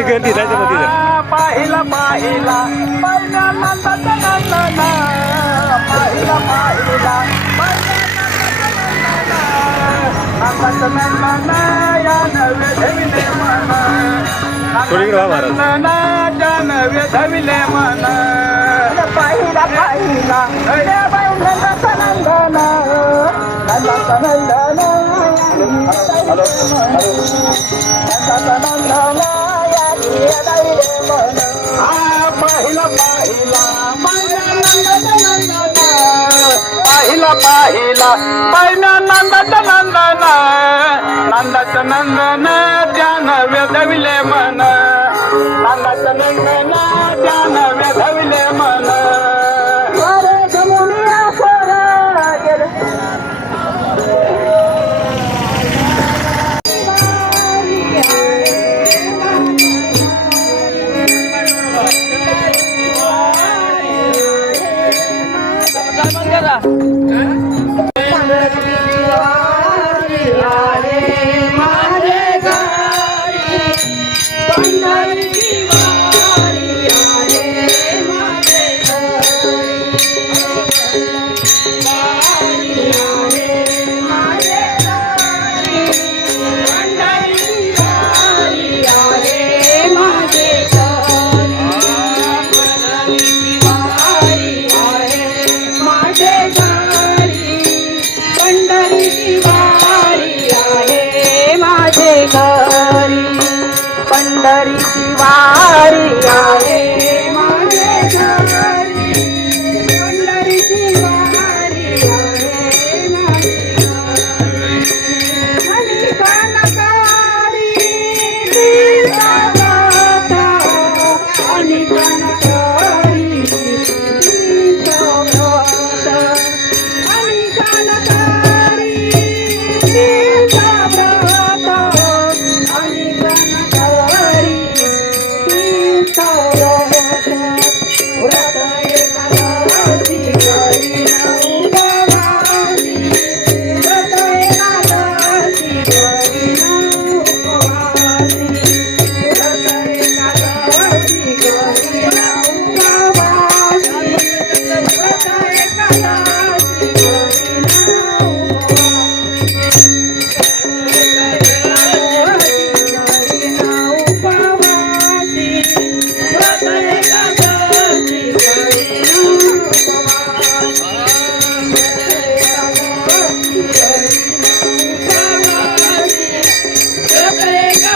एक गर्दी त्याच्यामध्ये पाहिला पाहिला पहिला नंदाचा नंदना पाहिला पाहिला नंदाचा नंदना या नवे धविले मन नंदना या नवे धविले मन पाहिला पाहिला नंदाचा नंदना नंदाचा नंदना नंदाचा नंदना पाहिला पाहिला पाहिला पाहिला पहिला नंदाचा नंदना नंदाचा नंदन त्यान वेधविले मन नंदाचा नंदन त्यान वेधविले मन पंढरीची वारी आहे